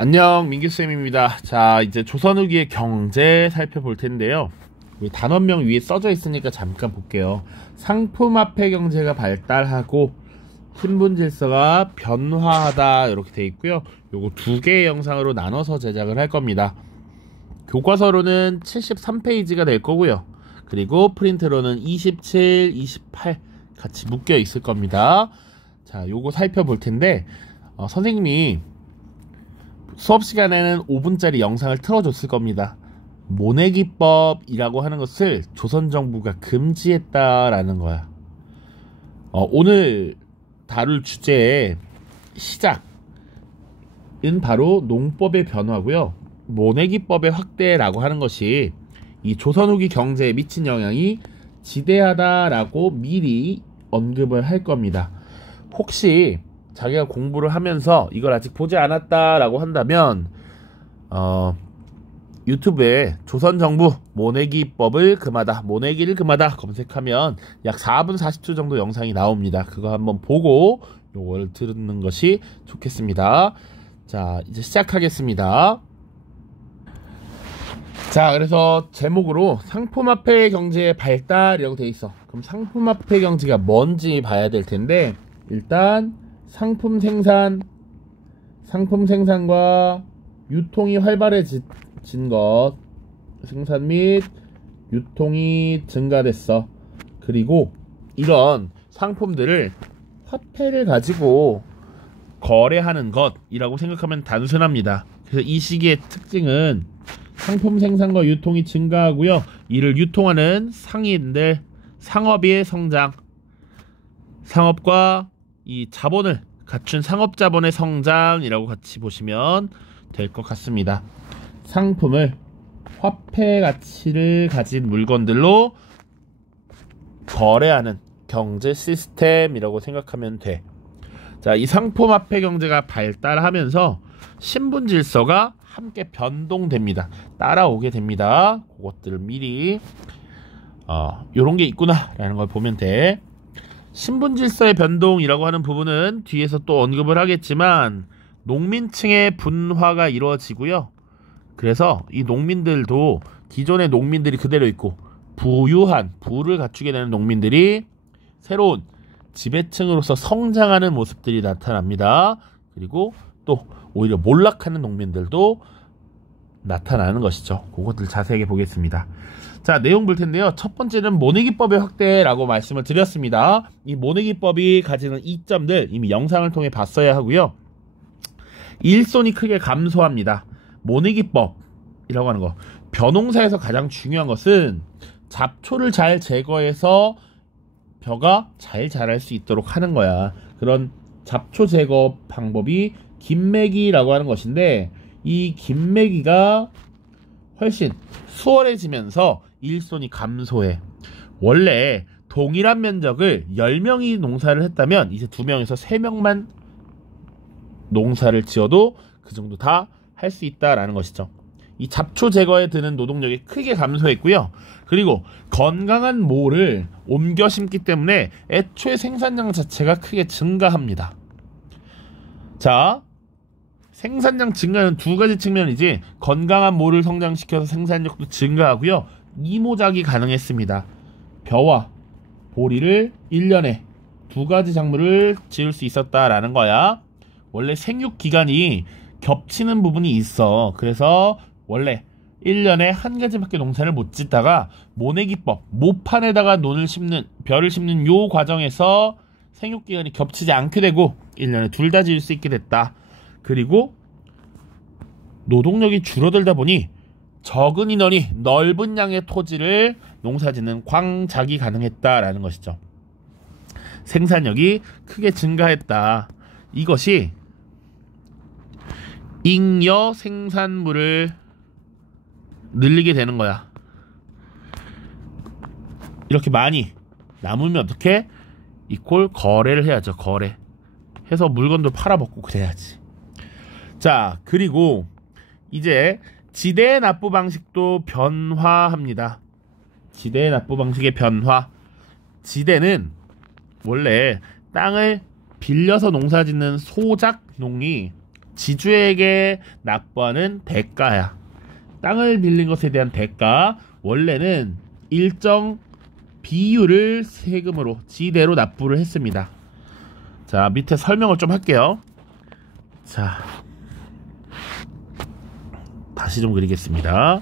안녕, 민규쌤입니다. 자, 이제 조선 후기의 경제 살펴볼 텐데요. 여기 단원명 위에 써져 있으니까 잠깐 볼게요. 상품화폐 경제가 발달하고 신분 질서가 변화하다 이렇게 돼 있고요. 요거 두 개의 영상으로 나눠서 제작을 할 겁니다. 교과서로는 73페이지가 될 거고요. 그리고 프린트로는 27, 28 같이 묶여 있을 겁니다. 자, 요거 살펴볼 텐데 선생님이 수업 시간에는 5분짜리 영상을 틀어줬을 겁니다. 모내기법이라고 하는 것을 조선 정부가 금지했다라는 거야. 오늘 다룰 주제의 시작은 바로 농법의 변화고요. 모내기법의 확대라고 하는 것이 이 조선 후기 경제에 미친 영향이 지대하다라고 미리 언급을 할 겁니다. 혹시 자기가 공부를 하면서 이걸 아직 보지 않았다라고 한다면 유튜브에 조선정부 모내기법을 금하다, 모내기를 금하다 검색하면 약 4분 40초 정도 영상이 나옵니다. 그거 한번 보고 요걸 듣는 것이 좋겠습니다. 자, 이제 시작하겠습니다. 자, 그래서 제목으로 상품화폐 경제의 발달이라고 되어 있어. 그럼 상품화폐 경제가 뭔지 봐야 될 텐데, 일단 상품 생산과 유통이 활발해진 것, 생산 및 유통이 증가됐어. 그리고 이런 상품들을 화폐를 가지고 거래하는 것이라고 생각하면 단순합니다. 그래서 이 시기의 특징은 상품 생산과 유통이 증가하고요. 이를 유통하는 상인들, 상업의 성장, 상업과 이 자본을 갖춘 상업자본의 성장이라고 같이 보시면 될 것 같습니다. 상품을 화폐 가치를 가진 물건들로 거래하는 경제 시스템이라고 생각하면 돼. 자, 이 상품 화폐 경제가 발달하면서 신분 질서가 함께 변동됩니다. 따라오게 됩니다. 그것들을 미리 요런 게 있구나 라는 걸 보면 돼. 신분 질서의 변동이라고 하는 부분은 뒤에서 또 언급을 하겠지만 농민층의 분화가 이루어지고요. 그래서 이 농민들도 기존의 농민들이 그대로 있고 부유한 부를 갖추게 되는 농민들이 새로운 지배층으로서 성장하는 모습들이 나타납니다. 그리고 또 오히려 몰락하는 농민들도 나타나는 것이죠. 그것들 자세하게 보겠습니다. 자, 내용 볼 텐데요. 첫 번째는 모내기법의 확대라고 말씀을 드렸습니다. 이 모내기법이 가지는 이점들 이미 영상을 통해 봤어야 하고요. 일손이 크게 감소합니다. 모내기법이라고 하는 거, 벼농사에서 가장 중요한 것은 잡초를 잘 제거해서 벼가 잘 자랄 수 있도록 하는 거야. 그런 잡초 제거 방법이 김매기라고 하는 것인데, 이 김매기가 훨씬 수월해지면서 일손이 감소해. 원래 동일한 면적을 10명이 농사를 했다면 이제 2명에서 3명만 농사를 지어도 그 정도 다 할 수 있다라는 것이죠. 이 잡초 제거에 드는 노동력이 크게 감소했고요. 그리고 건강한 모를 옮겨 심기 때문에 애초에 생산량 자체가 크게 증가합니다. 자, 생산량 증가는 두 가지 측면이지, 건강한 모를 성장시켜서 생산력도 증가하고요. 이모작이 가능했습니다. 벼와 보리를 1년에 두 가지 작물을 지을 수 있었다라는 거야. 원래 생육 기간이 겹치는 부분이 있어. 그래서 원래 1년에 한 가지밖에 농사를 못 짓다가 모내기법, 모판에다가 벼를 심는 요 과정에서 생육 기간이 겹치지 않게 되고 1년에 둘 다 지을 수 있게 됐다. 그리고 노동력이 줄어들다 보니 적은 인원이 넓은 양의 토지를 농사짓는 광작이 가능했다라는 것이죠. 생산력이 크게 증가했다. 이것이 잉여 생산물을 늘리게 되는 거야. 이렇게 많이 남으면 어떻게? 이꼴 거래를 해야죠. 거래 해서 물건도 팔아먹고 그래야지. 자, 그리고 이제 지대의 납부 방식도 변화합니다. 지대의 납부 방식의 변화. 지대는 원래 땅을 빌려서 농사짓는 소작농이 지주에게 납부하는 대가야. 땅을 빌린 것에 대한 대가, 원래는 일정 비율을 세금으로 지대로 납부를 했습니다. 자, 밑에 설명을 좀 할게요. 자, 다시 좀 그리겠습니다.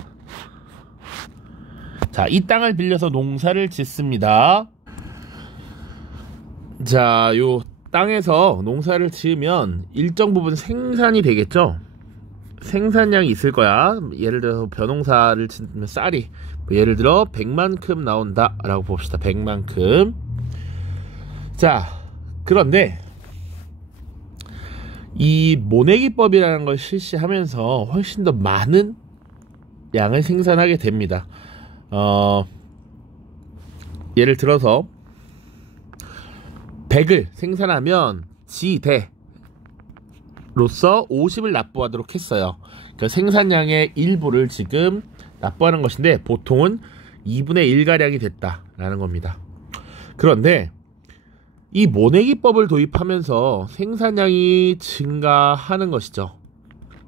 자, 이 땅을 빌려서 농사를 짓습니다. 자, 요 땅에서 농사를 지으면 일정 부분 생산이 되겠죠. 생산량이 있을 거야. 예를 들어서 벼농사를 짓는 쌀이 예를 들어 100만큼 나온다 라고 봅시다. 100만큼. 자, 그런데 이 모내기법이라는 걸 실시하면서 훨씬 더 많은 양을 생산하게 됩니다. 예를 들어서 100을 생산하면 지대로서 50을 납부하도록 했어요. 그러니까 생산량의 일부를 지금 납부하는 것인데 보통은 2분의 1가량이 됐다라는 겁니다. 그런데 이 모내기법을 도입하면서 생산량이 증가하는 것이죠.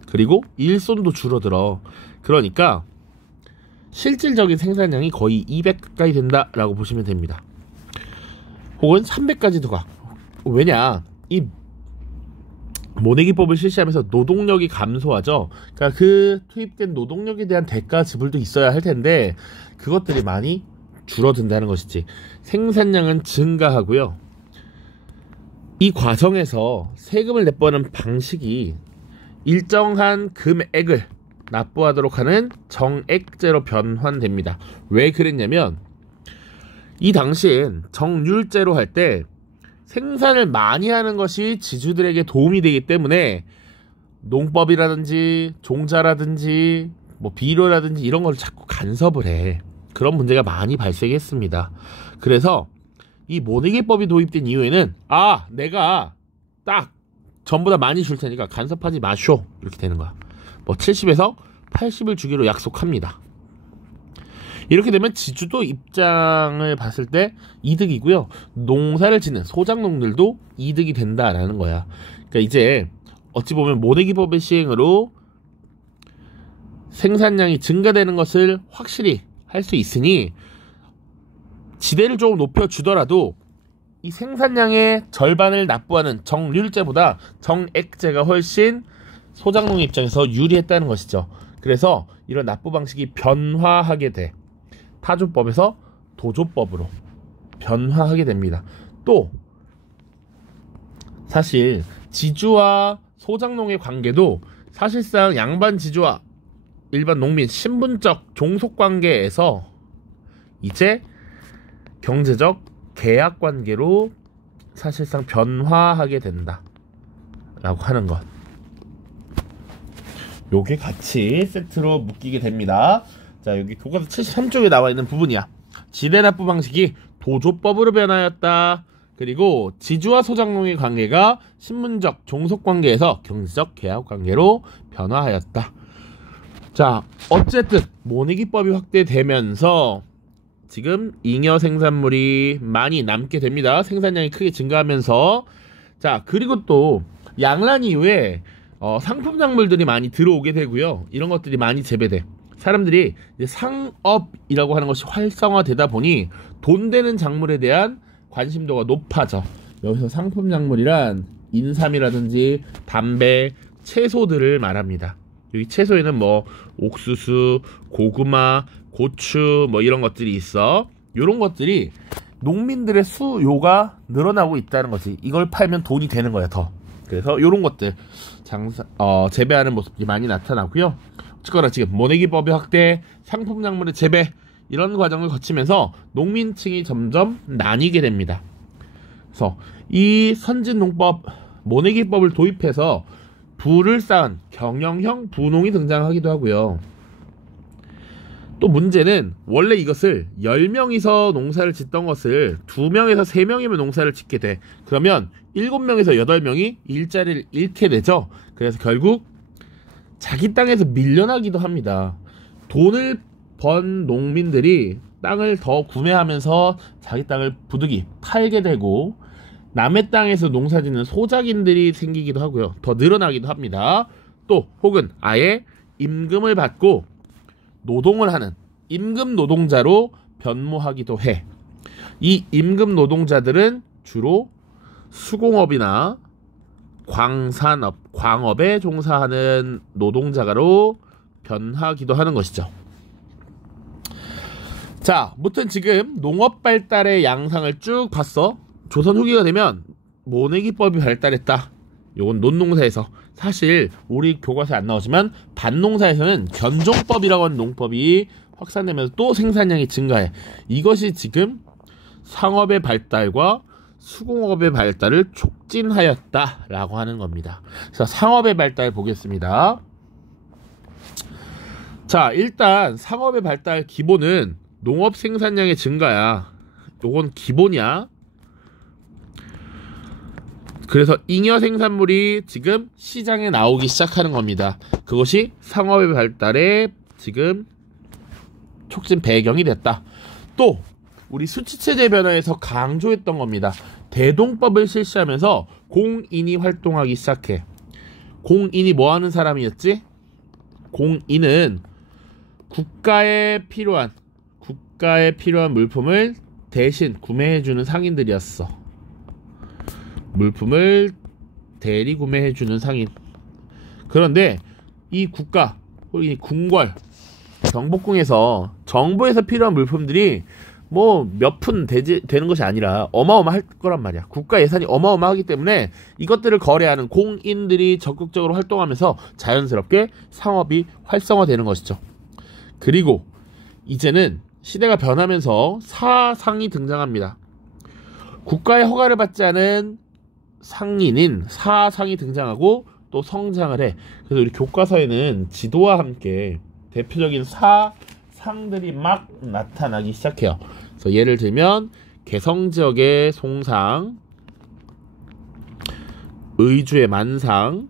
그리고 일손도 줄어들어. 그러니까 실질적인 생산량이 거의 200 가까이 된다라고 보시면 됩니다. 혹은 300까지도 가. 왜냐, 이 모내기법을 실시하면서 노동력이 감소하죠. 그러니까 그 투입된 노동력에 대한 대가 지불도 있어야 할 텐데 그것들이 많이 줄어든다는 것이지. 생산량은 증가하고요. 이 과정에서 세금을 납부하는 방식이 일정한 금액을 납부하도록 하는 정액제로 변환됩니다. 왜 그랬냐면 이 당시엔 정률제로 할 때 생산을 많이 하는 것이 지주들에게 도움이 되기 때문에 농법이라든지 종자라든지 뭐 비료라든지 이런 걸 자꾸 간섭을 해. 그런 문제가 많이 발생했습니다. 그래서 이 모내기법이 도입된 이후에는 내가 딱 전부 다 많이 줄 테니까 간섭하지 마쇼 이렇게 되는 거야. 뭐 70에서 80을 주기로 약속합니다. 이렇게 되면 지주도 입장을 봤을 때 이득이고요. 농사를 짓는 소작농들도 이득이 된다라는 거야. 그러니까 이제 어찌 보면 모내기법의 시행으로 생산량이 증가되는 것을 확실히 할 수 있으니 지대를 조금 높여주더라도 이 생산량의 절반을 납부하는 정률제보다 정액제가 훨씬 소작농 입장에서 유리했다는 것이죠. 그래서 이런 납부 방식이 변화하게 돼. 타조법에서 도조법으로 변화하게 됩니다. 또 사실 지주와 소작농의 관계도 사실상 양반 지주와 일반 농민 신분적 종속 관계에서 이제 경제적 계약 관계로 사실상 변화하게 된다 라고 하는 것, 요게 같이 세트로 묶이게 됩니다. 자, 여기 교과서 73쪽에 나와 있는 부분이야. 지대 납부 방식이 도조법으로 변하였다. 그리고 지주와 소작농의 관계가 신분적 종속 관계에서 경제적 계약 관계로 변화하였다. 자, 어쨌든 모내기법이 확대되면서 지금 잉여 생산물이 많이 남게 됩니다. 생산량이 크게 증가하면서. 자, 그리고 또 양란 이후에 상품 작물들이 많이 들어오게 되고요. 이런 것들이 많이 재배돼. 사람들이 이제 상업이라고 하는 것이 활성화되다 보니 돈 되는 작물에 대한 관심도가 높아져. 여기서 상품 작물이란 인삼이라든지 담배, 채소들을 말합니다. 여기 채소에는 뭐 옥수수, 고구마, 고추 뭐 이런 것들이 있어. 이런 것들이 농민들의 수요가 늘어나고 있다는 거지. 이걸 팔면 돈이 되는 거야, 더. 그래서 이런 것들 재배하는 모습이 많이 나타나고요. 어쨌거나 지금 모내기법의 확대, 상품 작물의 재배 이런 과정을 거치면서 농민층이 점점 나뉘게 됩니다. 그래서 이 선진농법 모내기법을 도입해서 부를 쌓은 경영형 부농이 등장하기도 하고요. 또 문제는 원래 이것을 10명이서 농사를 짓던 것을 2명에서 3명이면 농사를 짓게 돼. 그러면 7명에서 8명이 일자리를 잃게 되죠. 그래서 결국 자기 땅에서 밀려나기도 합니다. 돈을 번 농민들이 땅을 더 구매하면서 자기 땅을 부득이 팔게 되고, 남의 땅에서 농사짓는 소작인들이 생기기도 하고요. 더 늘어나기도 합니다. 또 혹은 아예 임금을 받고 노동을 하는 임금 노동자로 변모하기도 해. 이 임금 노동자들은 주로 수공업이나 광산업, 광업에 종사하는 노동자로 변하기도 하는 것이죠. 자, 무튼 지금 농업 발달의 양상을 쭉 봤어. 조선 후기가 되면 모내기법이 발달했다. 요건 논농사에서. 사실 우리 교과서에 안 나오지만 밭농사에서는 견종법이라고 하는 농법이 확산되면서 또 생산량이 증가해. 이것이 지금 상업의 발달과 수공업의 발달을 촉진하였다라고 하는 겁니다. 그래서 상업의 발달 보겠습니다. 자, 일단 상업의 발달 기본은 농업 생산량의 증가야. 요건 기본이야. 그래서 잉여 생산물이 지금 시장에 나오기 시작하는 겁니다. 그것이 상업의 발달에 지금 촉진 배경이 됐다. 또 우리 수치체제 변화에서 강조했던 겁니다. 대동법을 실시하면서 공인이 활동하기 시작해. 공인이 뭐 하는 사람이었지? 공인은 국가에 필요한 물품을 대신 구매해주는 상인들이었어. 물품을 대리 구매해주는 상인. 그런데 이 국가, 이 궁궐, 경복궁에서 정부에서 필요한 물품들이 뭐 몇 푼 되는 것이 아니라 어마어마할 거란 말이야. 국가 예산이 어마어마하기 때문에 이것들을 거래하는 공인들이 적극적으로 활동하면서 자연스럽게 상업이 활성화되는 것이죠. 그리고 이제는 시대가 변하면서 사상이 등장합니다. 국가의 허가를 받지 않은 상인인 사상이 등장하고 또 성장을 해. 그래서 우리 교과서에는 지도와 함께 대표적인 사상들이 막 나타나기 시작해요. 그래서 예를 들면 개성지역의 송상, 의주의 만상,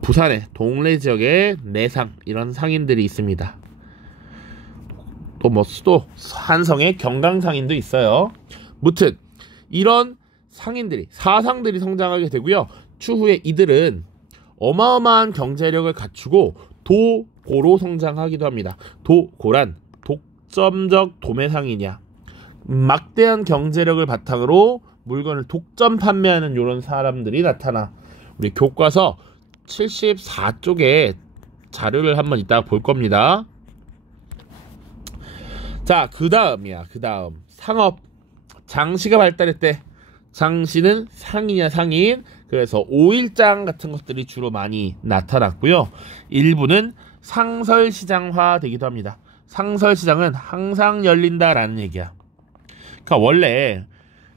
부산의 동래지역의 내상, 이런 상인들이 있습니다. 또 뭐 수도 한성의 경강상인도 있어요. 무튼 이런 상인들이, 사상들이 성장하게 되고요. 추후에 이들은 어마어마한 경제력을 갖추고 도고로 성장하기도 합니다. 도고란 독점적 도매상이냐, 막대한 경제력을 바탕으로 물건을 독점 판매하는 이런 사람들이 나타나. 우리 교과서 74쪽에 자료를 한번 이따가 볼 겁니다. 자, 그 다음 상업. 장시가 발달했대. 장시는 상이냐 상인. 그래서 오일장 같은 것들이 주로 많이 나타났고요. 일부는 상설시장화 되기도 합니다. 상설시장은 항상 열린다라는 얘기야. 그러니까 원래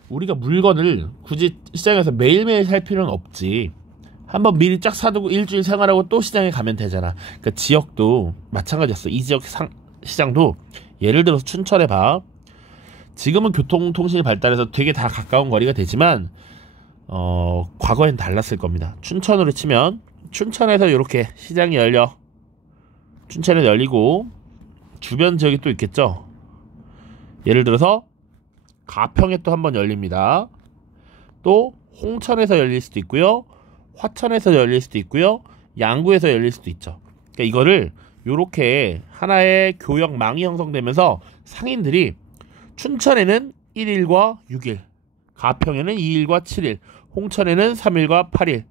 우리가 물건을 굳이 시장에서 매일매일 살 필요는 없지. 한번 미리 쫙 사두고 일주일 생활하고 또 시장에 가면 되잖아. 그러니까 지역도 마찬가지였어. 이 지역 시장도 예를 들어서 춘천에 봐. 지금은 교통통신이 발달해서 되게 다 가까운 거리가 되지만 과거엔 달랐을 겁니다. 춘천으로 치면 춘천에서 이렇게 시장이 열려. 춘천에서 열리고 주변 지역이 또 있겠죠. 예를 들어서 가평에 또 한번 열립니다. 또 홍천에서 열릴 수도 있고요. 화천에서 열릴 수도 있고요. 양구에서 열릴 수도 있죠. 그러니까 이거를 요렇게 하나의 교역망이 형성되면서 상인들이 춘천에는 1일과 6일, 가평에는 2일과 7일, 홍천에는 3일과 8일,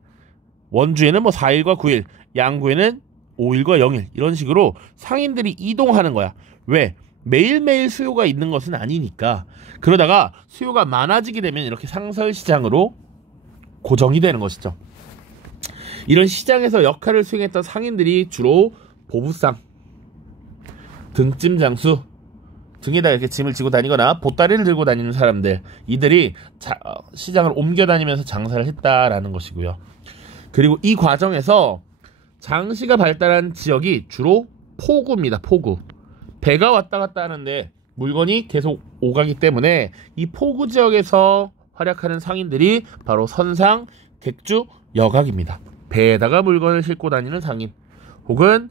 원주에는 뭐 4일과 9일, 양구에는 5일과 0일, 이런 식으로 상인들이 이동하는 거야. 왜? 매일매일 수요가 있는 것은 아니니까. 그러다가 수요가 많아지게 되면 이렇게 상설시장으로 고정이 되는 것이죠. 이런 시장에서 역할을 수행했던 상인들이 주로 보부상, 등짐 장수, 등에다 이렇게 짐을 지고 다니거나 보따리를 들고 다니는 사람들, 이들이 시장을 옮겨 다니면서 장사를 했다라는 것이고요. 그리고 이 과정에서 장시가 발달한 지역이 주로 포구입니다. 포구. 배가 왔다 갔다 하는데 물건이 계속 오가기 때문에 이 포구 지역에서 활약하는 상인들이 바로 선상, 객주, 여각입니다. 배에다가 물건을 싣고 다니는 상인, 혹은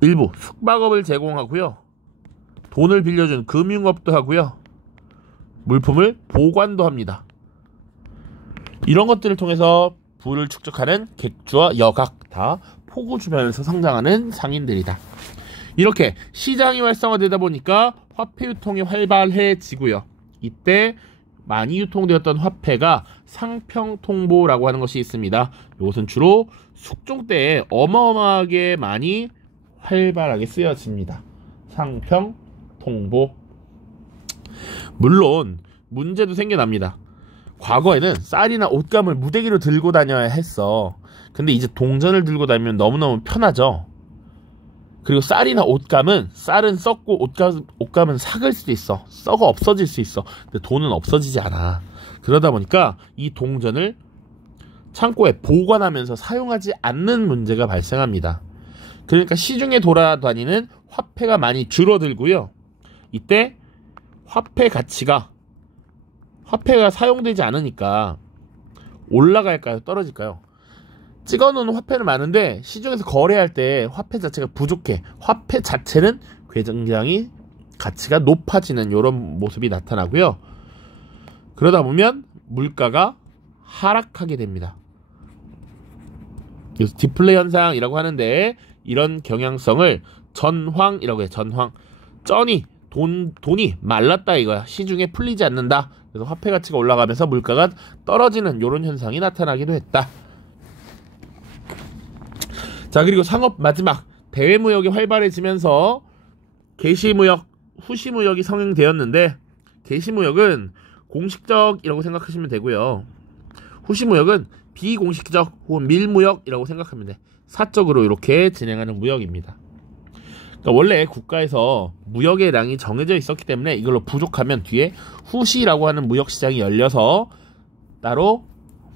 일부 숙박업을 제공하고요. 돈을 빌려준 금융업도 하고요. 물품을 보관도 합니다. 이런 것들을 통해서 부를 축적하는 객주와 여각 다 포구 주변에서 성장하는 상인들이다. 이렇게 시장이 활성화되다 보니까 화폐 유통이 활발해지고요. 이때 많이 유통되었던 화폐가 상평통보라고 하는 것이 있습니다. 이것은 주로 숙종 때에 어마어마하게 많이 활발하게 쓰여집니다. 상평통보. 물론 문제도 생겨납니다. 과거에는 쌀이나 옷감을 무대기로 들고 다녀야 했어. 근데 이제 동전을 들고 다니면 너무너무 편하죠. 그리고 쌀이나 옷감은 쌀은 썩고 옷감은 삭을 수도 있어. 썩어 없어질 수 있어. 근데 돈은 없어지지 않아. 그러다 보니까 이 동전을 창고에 보관하면서 사용하지 않는 문제가 발생합니다. 그러니까 시중에 돌아다니는 화폐가 많이 줄어들고요. 이때 화폐가 사용되지 않으니까 올라갈까요? 떨어질까요? 찍어놓은 화폐는 많은데 시중에서 거래할 때 화폐 자체가 부족해. 화폐 자체는 굉장히 가치가 높아지는 이런 모습이 나타나고요. 그러다 보면 물가가 하락하게 됩니다. 그래서 디플레 현상이라고 하는데 이런 경향성을 전황이라고 해요. 전황. 돈이 말랐다 이거야. 시중에 풀리지 않는다. 그래서 화폐 가치가 올라가면서 물가가 떨어지는 이런 현상이 나타나기도 했다. 자, 그리고 상업 마지막 대외무역이 활발해지면서 게시무역, 후시무역이 성행되었는데 게시무역은 공식적이라고 생각하시면 되고요. 후시무역은 비공식적 혹은 밀무역이라고 생각하면 돼. 사적으로 이렇게 진행하는 무역입니다. 그러니까 원래 국가에서 무역의 량이 정해져 있었기 때문에 이걸로 부족하면 뒤에 후시라고 하는 무역시장이 열려서 따로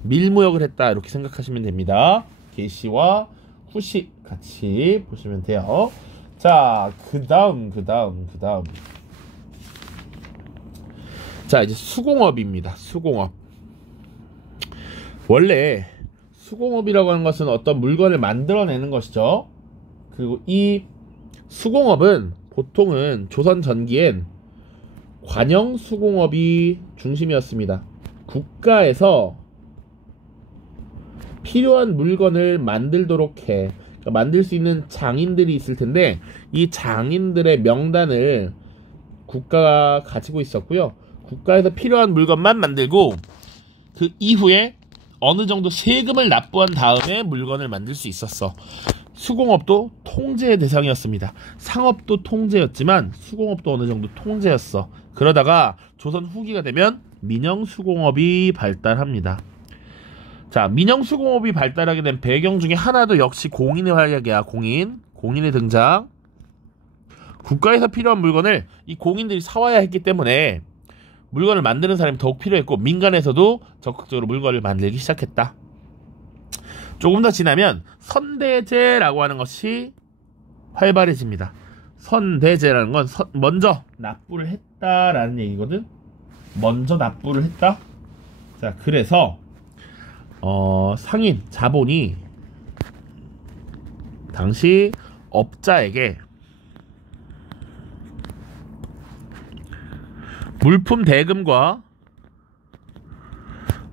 밀무역을 했다 이렇게 생각하시면 됩니다. 게시와 후시 같이 보시면 돼요. 자, 그 다음. 자, 이제 수공업입니다. 수공업. 원래 수공업이라고 하는 것은 어떤 물건을 만들어내는 것이죠. 그리고 이 수공업은 보통은 조선 전기엔 관영 수공업이 중심이었습니다. 국가에서 필요한 물건을 만들도록 해. 그러니까 만들 수 있는 장인들이 있을 텐데 이 장인들의 명단을 국가가 가지고 있었고요. 국가에서 필요한 물건만 만들고 그 이후에 어느 정도 세금을 납부한 다음에 물건을 만들 수 있었어. 수공업도 통제의 대상이었습니다. 상업도 통제였지만 수공업도 어느 정도 통제였어. 그러다가 조선 후기가 되면 민영수공업이 발달합니다. 자, 민영수공업이 발달하게 된 배경 중에 하나도 역시 공인의 활약이야. 공인의 등장. 국가에서 필요한 물건을 이 공인들이 사와야 했기 때문에 물건을 만드는 사람이 더욱 필요했고 민간에서도 적극적으로 물건을 만들기 시작했다. 조금 더 지나면 선대제라고 하는 것이 활발해집니다. 선대제라는 건 먼저 납부를 했다라는 얘기거든. 먼저 납부를 했다. 자, 그래서 상인, 자본이 당시 업자에게 물품 대금과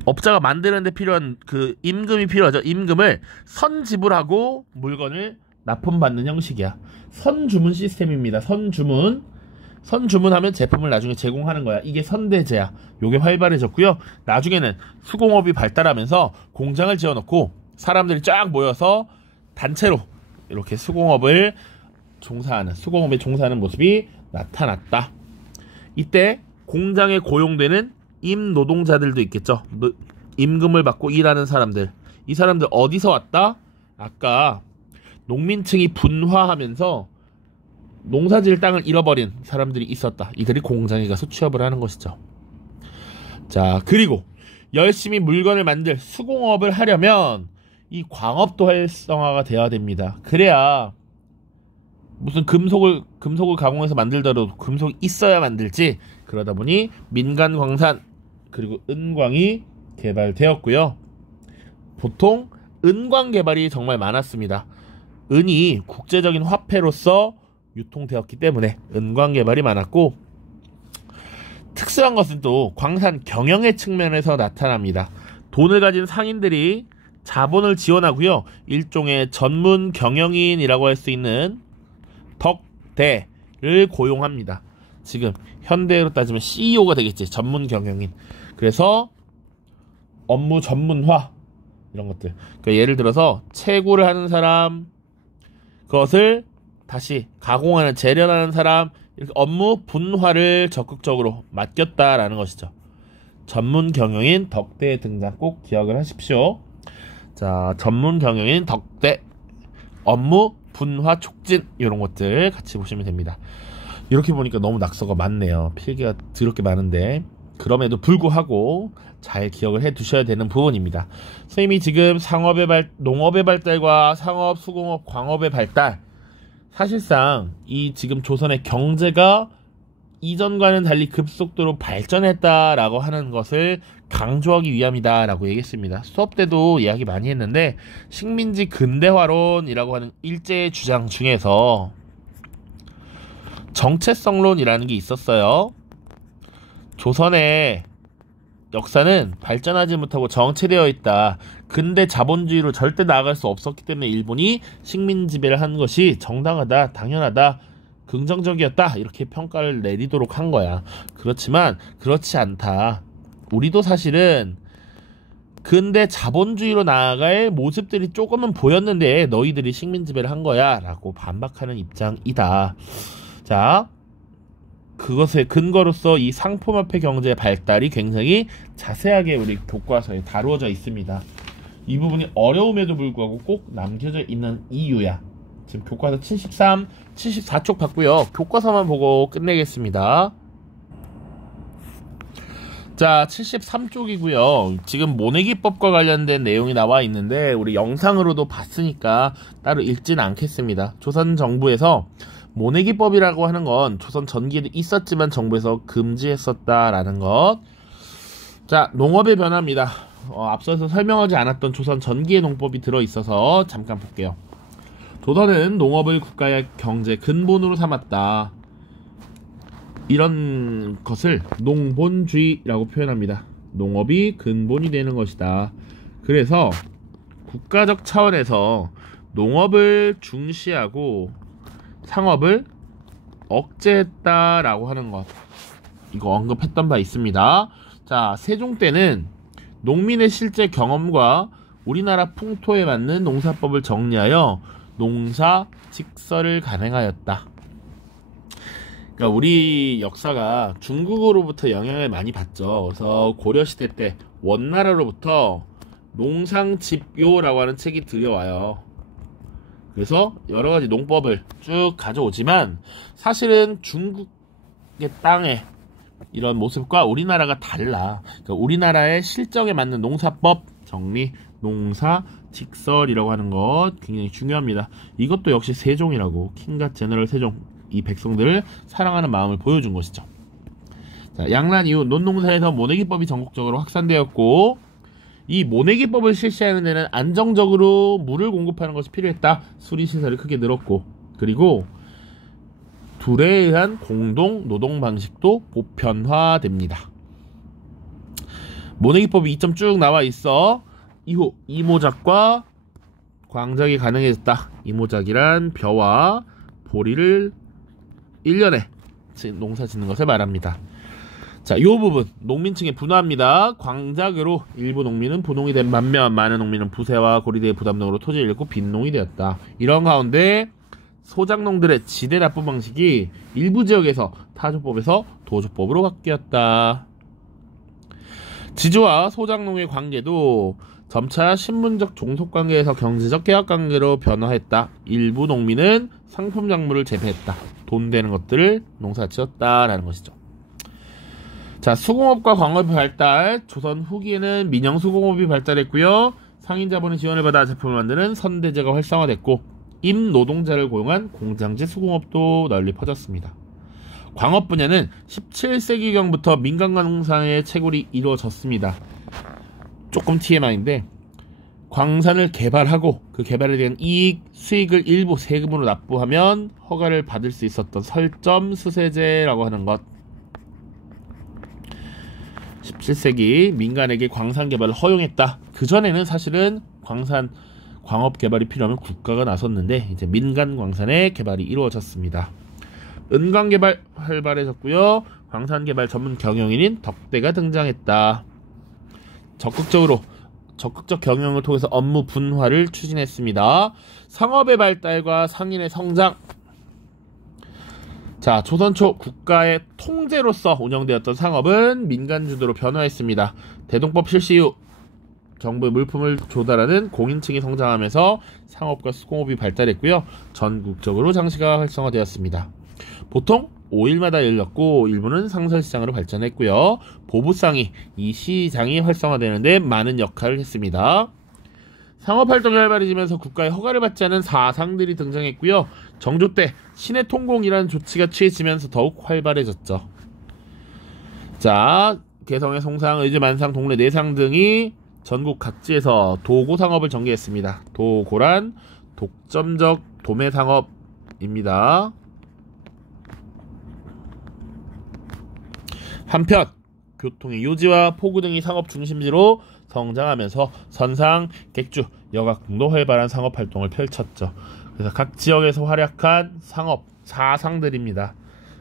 업자가 만드는 데 필요한 그 임금이 필요하죠. 임금을 선지불하고 물건을 납품받는 형식이야. 선주문 시스템입니다. 선주문하면 제품을 나중에 제공하는 거야. 이게 선대제야. 요게 활발해졌고요. 나중에는 수공업이 발달하면서 공장을 지어놓고 사람들이 쫙 모여서 단체로 이렇게 수공업에 종사하는 모습이 나타났다. 이때 공장에 고용되는 임노동자들도 있겠죠. 임금을 받고 일하는 사람들. 이 사람들 어디서 왔다? 아까 농민층이 분화하면서 농사질 땅을 잃어버린 사람들이 있었다. 이들이 공장에 가서 취업을 하는 것이죠. 자, 그리고 열심히 물건을 만들 수공업을 하려면 이 광업도 활성화가 되어야 됩니다. 그래야 무슨 금속을 가공해서 만들더라도 금속이 있어야 만들지. 그러다 보니 민간 광산 그리고 은광이 개발되었고요. 보통 은광 개발이 정말 많았습니다. 은이 국제적인 화폐로서 유통되었기 때문에 은광 개발이 많았고, 특수한 것은 또 광산 경영의 측면에서 나타납니다. 돈을 가진 상인들이 자본을 지원하고요. 일종의 전문 경영인이라고 할 수 있는 덕대를 고용합니다. 지금 현대로 따지면 CEO가 되겠지. 전문 경영인. 그래서 업무 전문화 이런 것들. 그러니까 예를 들어서 채굴을 하는 사람, 그것을 다시 가공하는, 재련하는 사람, 이렇게 업무 분화를 적극적으로 맡겼다라는 것이죠. 전문 경영인 덕대의 등장 꼭 기억을 하십시오. 자, 전문 경영인 덕대, 업무 분화 촉진 이런 것들 같이 보시면 됩니다. 이렇게 보니까 너무 낙서가 많네요. 필기가 더럽게 많은데 그럼에도 불구하고 잘 기억을 해 두셔야 되는 부분입니다. 선생님이 지금 농업의 발달과 상업, 수공업, 광업의 발달, 사실상 이 지금 조선의 경제가 이전과는 달리 급속도로 발전했다라고 하는 것을 강조하기 위함이다 라고 얘기했습니다. 수업 때도 이야기 많이 했는데 식민지 근대화론이라고 하는 일제의 주장 중에서 정체성론이라는 게 있었어요. 조선의 역사는 발전하지 못하고 정체되어 있다. 근대 자본주의로 절대 나아갈 수 없었기 때문에 일본이 식민 지배를 한 것이 정당하다, 당연하다, 긍정적이었다 이렇게 평가를 내리도록 한 거야. 그렇지만 그렇지 않다. 우리도 사실은 근대 자본주의로 나아갈 모습들이 조금은 보였는데 너희들이 식민 지배를 한 거야 라고 반박하는 입장이다. 자, 그것의 근거로서 이 상품화폐 경제의 발달이 굉장히 자세하게 우리 교과서에 다루어져 있습니다. 이 부분이 어려움에도 불구하고 꼭 남겨져 있는 이유야. 지금 교과서 73, 74쪽 봤고요. 교과서만 보고 끝내겠습니다. 자, 73쪽이고요. 지금 모내기법과 관련된 내용이 나와 있는데 우리 영상으로도 봤으니까 따로 읽지는 않겠습니다. 조선 정부에서 모내기법이라고 하는 건 조선 전기에도 있었지만 정부에서 금지했었다라는 것. 자, 농업의 변화입니다. 앞서서 설명하지 않았던 조선 전기의 농법이 들어있어서 잠깐 볼게요. 조선은 농업을 국가의 경제 근본으로 삼았다. 이런 것을 농본주의라고 표현합니다. 농업이 근본이 되는 것이다. 그래서 국가적 차원에서 농업을 중시하고 상업을 억제했다라고 하는 것, 이거 언급했던 바 있습니다. 자, 세종 때는 농민의 실제 경험과 우리나라 풍토에 맞는 농사법을 정리하여 농사 직설을 간행하였다. 그러니까 우리 역사가 중국으로부터 영향을 많이 받죠. 그래서 고려시대 때 원나라로부터 농상집요라고 하는 책이 들여와요. 그래서 여러가지 농법을 쭉 가져오지만 사실은 중국의 땅에 이런 모습과 우리나라가 달라. 그러니까 우리나라의 실정에 맞는 농사법 정리, 농사 직설이라고 하는 것 굉장히 중요합니다. 이것도 역시 세종이라고, 킹갓 제너럴 세종, 이 백성들을 사랑하는 마음을 보여준 것이죠. 자, 양란 이후 논농사에서 모내기법이 전국적으로 확산되었고, 이 모내기법을 실시하는 데는 안정적으로 물을 공급하는 것이 필요했다. 수리시설이 크게 늘었고, 그리고 둘에 의한 공동 노동 방식도 보편화됩니다. 모내기법이 이점 쭉 나와 있어. 이후 이모작과 광작이 가능해졌다. 이모작이란 벼와 보리를 1년에 농사 짓는 것을 말합니다. 자, 이 부분 농민층에 분화합니다. 광작으로 일부 농민은 부농이 된 반면 많은 농민은 부세와 고리대의 부담 등으로 토지를 잃고 빈농이 되었다. 이런 가운데 소작농들의 지대 납부 방식이 일부 지역에서 타조법에서 도조법으로 바뀌었다. 지주와 소작농의 관계도 점차 신분적 종속관계에서 경제적 계약관계로 변화했다. 일부 농민은 상품 작물을 재배했다. 돈 되는 것들을 농사지었다라는 것이죠. 자, 수공업과 광업의 발달. 조선 후기에는 민영 수공업이 발달했고요. 상인 자본의 지원을 받아 제품을 만드는 선대제가 활성화됐고, 임 노동자를 고용한 공장지 수공업도 널리 퍼졌습니다. 광업 분야는 17세기경부터 민간과 농사의 채굴이 이루어졌습니다. 조금 TMI인데, 광산을 개발하고 그 개발에 대한 이익, 수익을 일부 세금으로 납부하면 허가를 받을 수 있었던 설점 수세제라고 하는 것. 17세기 민간에게 광산 개발을 허용했다. 그전에는 사실은 광업 개발이 필요하면 국가가 나섰는데 이제 민간 광산의 개발이 이루어졌습니다. 은광 개발 활발해졌고요. 광산 개발 전문 경영인인 덕대가 등장했다. 적극적 경영을 통해서 업무 분화를 추진했습니다. 상업의 발달과 상인의 성장. 자, 조선 초 국가의 통제로서 운영되었던 상업은 민간 주도로 변화했습니다. 대동법 실시 이후 정부의 물품을 조달하는 공인층이 성장하면서 상업과 수공업이 발달했고요. 전국적으로 장시가 활성화되었습니다. 보통 5일마다 열렸고 일부는 상설시장으로 발전했고요. 보부상이 이 시장이 활성화되는데 많은 역할을 했습니다. 상업활동이 활발해지면서 국가의 허가를 받지 않은 사상들이 등장했고요. 정조 때 신의 통공이라는 조치가 취해지면서 더욱 활발해졌죠. 자, 개성의 송상, 의주, 만상, 동래, 내상 등이 전국 각지에서 도고 상업을 전개했습니다. 도고란 독점적 도매 상업입니다. 한편 교통의 요지와 포구 등이 상업 중심지로 성장하면서 선상, 객주, 여각등도 활발한 상업 활동을 펼쳤죠. 그래서 각 지역에서 활약한 상업 사상들입니다.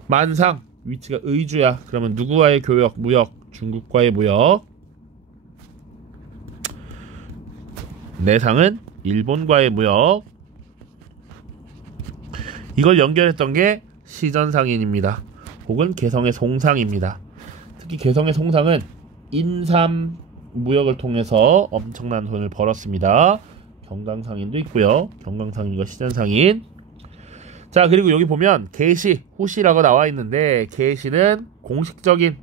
만상, 위치가 의주야. 그러면 누구와의 교역, 무역, 중국과의 무역. 내상은 일본과의 무역. 이걸 연결했던 게 시전상인입니다. 혹은 개성의 송상입니다. 특히 개성의 송상은 인삼 무역을 통해서 엄청난 돈을 벌었습니다. 경강상인도 있고요. 경강상인과 시전상인. 자, 그리고 여기 보면 개시, 후시라고 나와 있는데 개시는 공식적인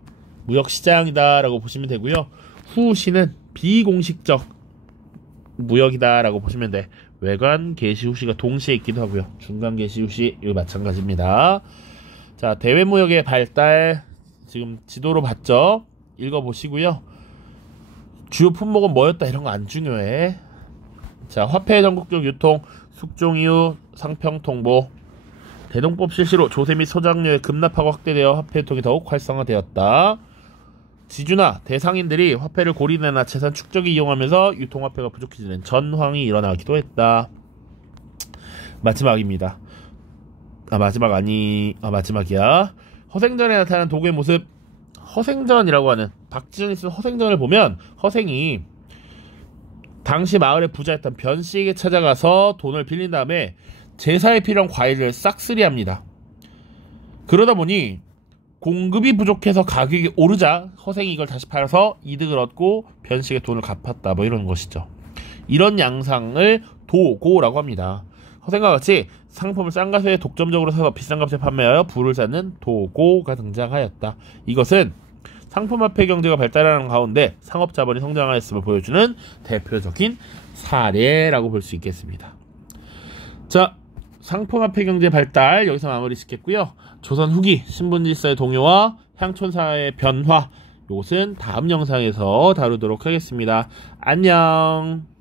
무역시장이다 라고 보시면 되고요. 후시는 비공식적 무역이다 라고 보시면 돼. 외관 개시, 후시가 동시에 있기도 하고요. 중간 개시, 후시 이거 마찬가지입니다. 자, 대외무역의 발달 지금 지도로 봤죠? 읽어보시고요. 주요 품목은 뭐였다 이런 거 안 중요해. 자, 화폐 전국적 유통, 숙종 이후 상평 통보. 대동법 실시로 조세 및 소장료의 급납하고 확대되어 화폐 유통이 더욱 활성화되었다. 지주나 대상인들이 화폐를 고리내나 재산 축적에 이용하면서 유통화폐가 부족해지는 전황이 일어나기도 했다. 마지막입니다. 마지막이야. 허생전에 나타난 도구의 모습. 허생전이라고 하는 박지현이 쓴 허생전을 보면 허생이 당시 마을의 부자였던 변씨에게 찾아가서 돈을 빌린 다음에 제사에 필요한 과일을 싹쓸이합니다. 그러다 보니 공급이 부족해서 가격이 오르자 허생이 이걸 다시 팔아서 이득을 얻고 변씨에게 돈을 갚았다 뭐 이런 것이죠. 이런 양상을 도고라고 합니다. 허생과 같이 상품을 싼 값에 독점적으로 사서 비싼 값에 판매하여 부를 쌓는 도고가 등장하였다. 이것은 상품화폐 경제가 발달하는 가운데 상업자본이 성장하였음을 보여주는 대표적인 사례라고 볼 수 있겠습니다. 자, 상품화폐 경제 발달 여기서 마무리 짓겠고요. 조선 후기 신분질서의 동요와 향촌사의 변화, 이것은 다음 영상에서 다루도록 하겠습니다. 안녕.